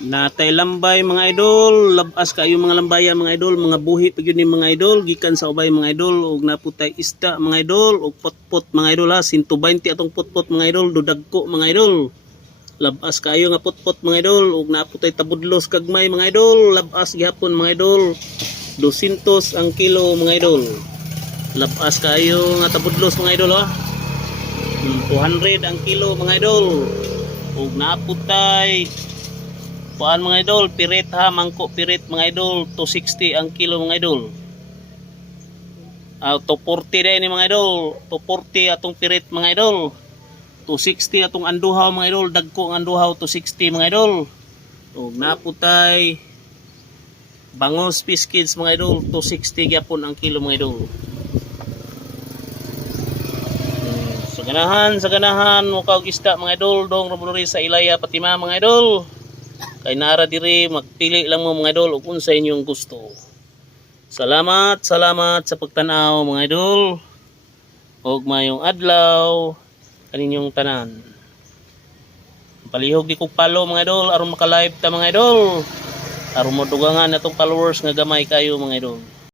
Natay lambay mga idol, labas kayo mga lambayan mga idol, mga buhi pag yun mga idol, gikan sa ubay mga idol, ug naputay isda mga idol, ug potpot mga idol ha, 120 atong potpot mga idol, dudagko mga idol. Labas kayo nga potpot mga idol, ug naputay tabudlos kagmay mga idol, labas gihapon mga idol. 200 ang kilo mga idol. Labas kayo nga tabudlos mga idol ha. 200 ang kilo mga idol. Ug naputay kuan mga idol, pirit ha, mangko pirit mga idol, 260 ang kilo mga idol. 240 din ni mga idol, 240 atong pirit mga idol. 260 atong anduhaw mga idol, dagko ang anduhaw 260 mga idol. Ug naputay bangos piskins mga idol, 260 gyapon ang kilo mga idol. Sa ganahan mo kaog isda mga idol, dong rumuluri sa Ilaya Patima mga idol. Kay nara diri magpili lang mo mga idol ug unsa inyong gusto. Salamat sa pagtan-aw mga idol. Og mayong adlaw kaninyong tanan. Palihog di kog follow mga idol aron maka-live ta mga idol. Aron modugangan atong followers nga gamay kayo mga idol.